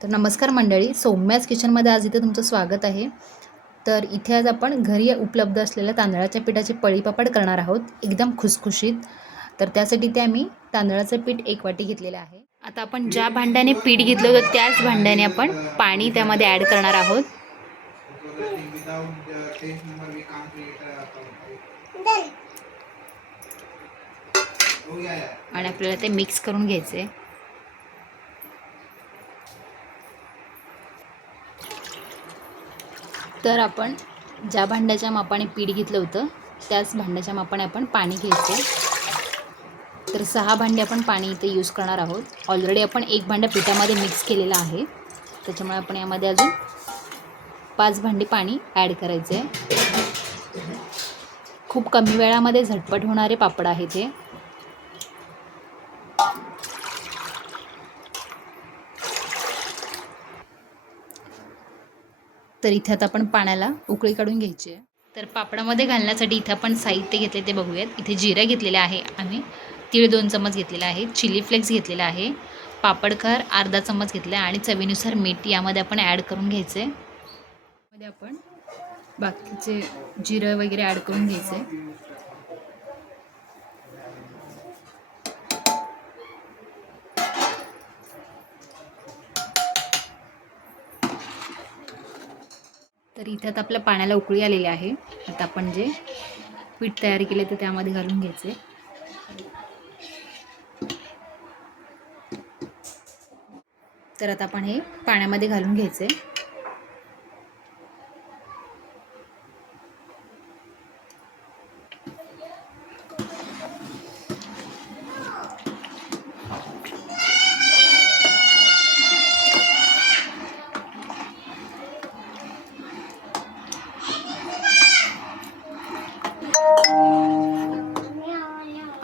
तर नमस्कार मंडळी, सौम्याच किचनमध्ये आज इथे तुमचं स्वागत आहे. तर इथे आज आपण घरी उपलब्ध असलेल्या तांदळाच्या पिठाचे पळीपापड करणार आहोत, एकदम खुसखुशीत. तर त्यासाठी ते आम्ही तांदळाचं पीठ 1 वाटी घेतलेलं आहे. आता आपण ज्या भांड्याने पीठ घेतलं होतं त्याच भांड्याने आपण पाणी त्यामध्ये ॲड करणार आहोत. आणि आपल्याला ते मिक्स करून घ्यायचं आहे. तर आपण ज्या भांड्याच्या मापाने पीठ घेतलं होतं त्याच भांड्याच्या मापाने आपण पाणी घ्यायचं. तर 6 भांडे आपण पाणी इथे यूज करणार आहोत. ऑलरेडी आपण 1 भांडं पिठामध्ये मिक्स केलेलं आहे, त्याच्यामुळे आपण यामध्ये अजून 5 भांडी पाणी ॲड करायचं आहे. खूप कमी वेळामध्ये झटपट होणारे पापड आहेत हे. तर इथे आता आपण पाण्याला उकळी काढून घ्यायची आहे. तर पापडामध्ये घालण्यासाठी इथे आपण साहित्य घेतले ते बघूयात. इथे जिरा घेतलेला आहे आम्ही, तीळ 2 चमच घेतलेला आहे, चिली फ्लेक्स घेतलेला आहे, पापडखार अर्धा चमच घेतला आहे आणि चवीनुसार मीठ यामध्ये आपण ॲड करून घ्यायचे. मध्ये आपण बाकीचे जिरं वगैरे ॲड करून घ्यायचे. तर इथे आता आपल्या पाण्याला उकळी आलेली आहे. आता आपण जे पीठ तयार केले ते त्यामध्ये घालून घ्यायचे. तर आता आपण हे पाण्यामध्ये घालून घ्यायचे.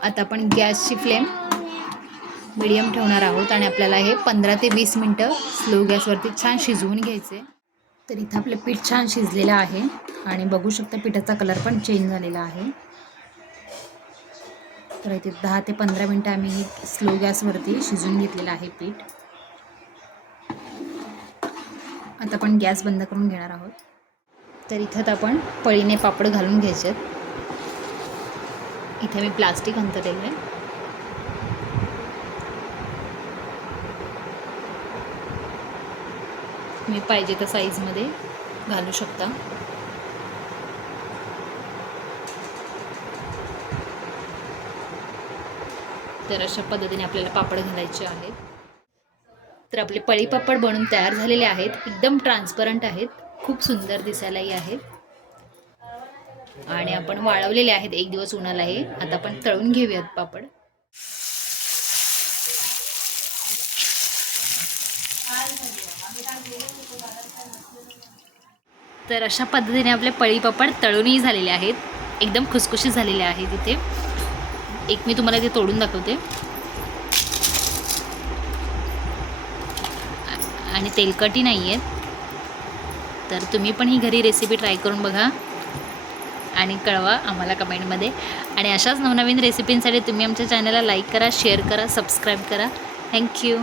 आता आपण गॅसची फ्लेम मीडियम ठेवणार आहोत आणि आपल्याला हे 15 ते 20 मिनटं स्लो गॅसवरती छान शिजवून घ्यायचे. तर इथं आपलं पीठ छान शिजलेलं आहे आणि बघू शकता पिठाचा कलर पण चेंज झालेला आहे. तर इथे 10 ते 15 मिनटं आम्ही स्लो गॅसवरती शिजवून घेतलेलं आहे पीठ. आता आपण गॅस बंद करून घेणार आहोत. तर इथं आपण पळीने पापड घालून घ्यायचे. इथे मी प्लास्टिक अंतरलेलं आहे. मी पाहिजे त्या साईजमध्ये घालू शकता. तर अशा पद्धतीने आपल्याला पापड घालायचे आहेत. तर आपले पळी पापड बनून तयार झालेले आहेत. एकदम ट्रान्सपरंट आहेत, खूप सुंदर दिसायलाही आहेत आणि आपण वाळवलेले आहेत 1 दिवस उन्हाला हे. आता आपण तळून घेऊयात पापड. तर अशा पद्धतीने आपले पळी पापड तळूनही झालेले आहेत, एकदम खुसखुशीत झालेले आहेत. इथे एक मी तुम्हाला ते तोडून दाखवते. आणि तेलकटी नाही आहेत. तर तुम्ही पण ही घरी रेसिपी ट्राय करून बघा आणि कळवा आम्हाला कमेंटमध्ये. आणि अशाच नवनवीन रेसिपींसाठी तुम्ही आमच्या चॅनलला लाईक करा, शेअर करा, सबस्क्राईब करा. थँक्यू.